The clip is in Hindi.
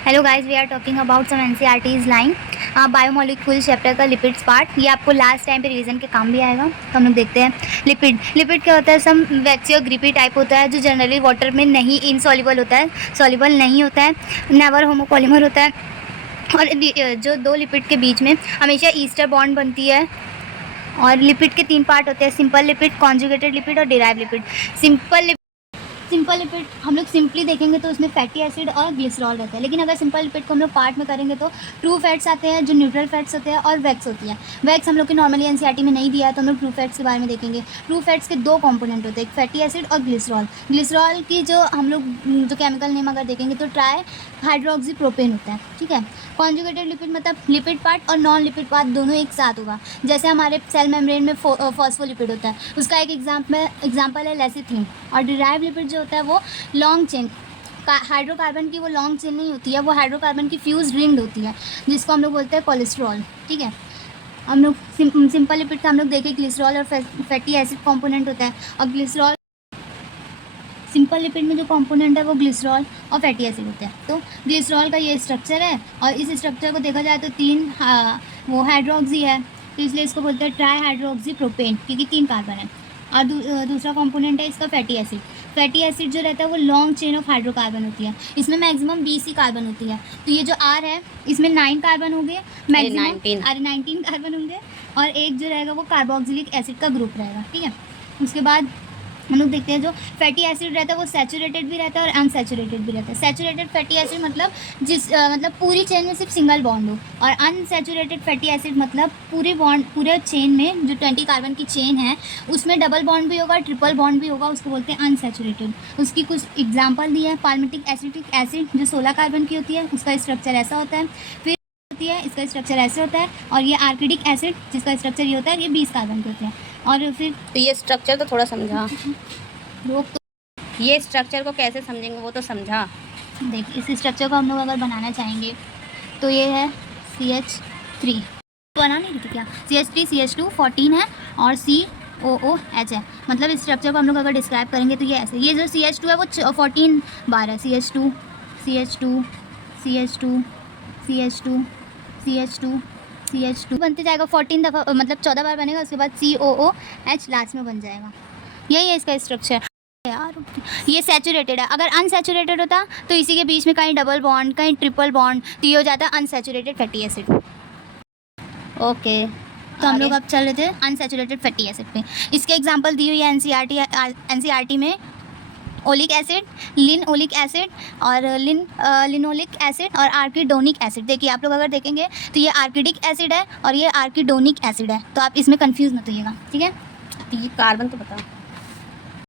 Hello guys, we are talking about some NCERT's line biomolecule chapter का लिपिड्स पार्ट। ये आपको लास्ट टाइम पे रिवीजन के काम भी आएगा। तो हम लोग देखते हैं लिपिड क्या होता है। सम वैक्सीय ग्रिपी टाइप होता है जो जनरली वाटर में नहीं इनसॉल्युबल होता है, सॉल्युबल नहीं होता है, नेवर होमोपॉलीमर होता है। और जो दो लिपिड के बीच में हमेशा ईस्टर बॉन्ड बनती है। और लिपिड के 3 पार्ट होते हैं, सिंपल लिपिड, कॉन्जुगेटेड लिपिड और डिराइव लिपिड। सिंपल लिपिड हम लोग सिंपली देखेंगे तो उसमें फैटी एसिड और ग्लिसरॉल रहता है। लेकिन अगर सिंपल लिपिड को हम लोग पार्ट में करेंगे तो ट्रू फैट्स आते हैं जो न्यूट्रल फैट्स होते हैं, और वैक्स होती है। वैक्स हम लोग की नॉर्मली एनसीईआरटी में नहीं दिया है, तो हम लोग ट्रू फैट्स के बारे में देखेंगे। ट्रू फैट्स के 2 कंपोनेंट होते हैं, एक फैटी एसिड और ग्लिसरॉल। ग्लिसरॉल की जो हम लोग जो केमिकल नेम अगर देखेंगे तो ट्राई हाइड्रोक्सी प्रोपेन होता है। ठीक है। कॉन्जुगेटेड लिपिड मतलब लिपिड पार्ट और नॉन लिपिड पार्ट दोनों एक साथ होगा। जैसे हमारे सेल मेम्ब्रेन में फॉस्फोलिपिड होता है, उसका एक एग्जाम्पल है लेसिथिन। और डिराइव लिपिड जो होता है वो लॉन्ग चेन, हाइड्रोकार्बन की वो लॉन्ग चेन नहीं होती है, वो हाइड्रोकार्बन की फ्यूज रिंग्ड होती है, जिसको हम लोग बोलते हैं कोलेस्ट्रॉल। ठीक है। हम लोग सिंपल लिपिड का हम लोग देखें ग्लिसरॉल और फैटी एसिड कंपोनेंट होता है। और ग्लिसरॉल सिंपल लिपिड में जो कंपोनेंट है वो ग्लिसरॉल और फैटी एसिड होते हैं। तो ग्लिसरॉल का ये स्ट्रक्चर है, और इस स्ट्रक्चर को देखा जाए तो 3 वो हाइड्रोक्सी है, तो इसलिए इसको बोलते हैं ट्राई हाइड्रोक्सी प्रोपेन, क्योंकि 3 कार्बन है। और दूसरा कंपोनेंट है इसका फैटी एसिड। फैटी एसिड जो रहता है वो लॉन्ग चेन ऑफ हाइड्रोकार्बन होती है, इसमें मैक्सिमम 20 ही कार्बन होती है। तो ये जो R है इसमें 9 कार्बन होंगे मैक्सिमम, 19 कार्बन होंगे, और एक जो रहेगा वो कार्बोक्सिलिक एसिड का ग्रुप रहेगा। ठीक है। उसके बाद हम लोग देखते हैं जो फैटी एसिड रहता है वो सैचुरेटेड भी रहता है और अनसैचुरेटेड भी रहता है। सैचुरेटेड फैटी एसिड मतलब मतलब पूरी चेन में सिर्फ सिंगल बॉन्ड हो, और अनसैचुरेटेड फैटी एसिड मतलब पूरे चेन में जो 20 कार्बन की चेन है उसमें डबल बॉन्ड भी होगा, ट्रिपल बॉन्ड भी होगा, उसको बोलते हैं अनसैचुरेटेड। उसकी कुछ एग्जाम्पल दी है। पाल्मिटिक एसिटिक एसिड जो 16 कार्बन की होती है, उसका स्ट्रक्चर ऐसा होता है। फिर है इसका स्ट्रक्चर ऐसे होता है। और ये आर्किडिक एसिड जिसका स्ट्रक्चर ये होता है, ये 20 कार्बन के होते हैं। और फिर तो ये स्ट्रक्चर तो थोड़ा समझा, लोग तो ये स्ट्रक्चर को कैसे समझेंगे वो तो समझा। देखिए, इस स्ट्रक्चर को हम लोग अगर बनाना चाहेंगे तो ये है CH3, बना नहीं रही क्या, CH3 CH2 14 है और COOH है। मतलब इस स्ट्रक्चर को हम लोग अगर डिस्क्राइब करेंगे तो ये ऐसे, ये जो CH2 है वो 14 बार है, CH2 CH2 CH2 CH2 CH2 CH2 बनते जाएगा 14 दफ़ा, मतलब 14 बार बनेगा। उसके बाद COOH लास्ट में बन जाएगा। यही है इसका स्ट्रक्चर यार। ये सैचुरेटेड है। अगर अनसैचुरेटेड होता तो इसी के बीच में कहीं डबल बॉन्ड, कहीं ट्रिपल बॉन्ड, तो ये हो जाता है अनसैचुरेटेड फैटी एसिड। ओके, तो हम लोग अब चल रहे थे अनसैचुरेटेड फैटी एसिड पे। इसके एग्जांपल दी हुई है एनसीईआरटी में। ओलिक एसिड, लिनओलिक एसिड और लिनोलिक एसिड और आर्किडोनिक एसिड। देखिए, आप लोग अगर देखेंगे तो ये आर्किडिक एसिड है और ये आर्किडोनिक एसिड है, तो आप इसमें कंफ्यूज मत होइएगा। ठीक है। तो ये कार्बन तो बताओ।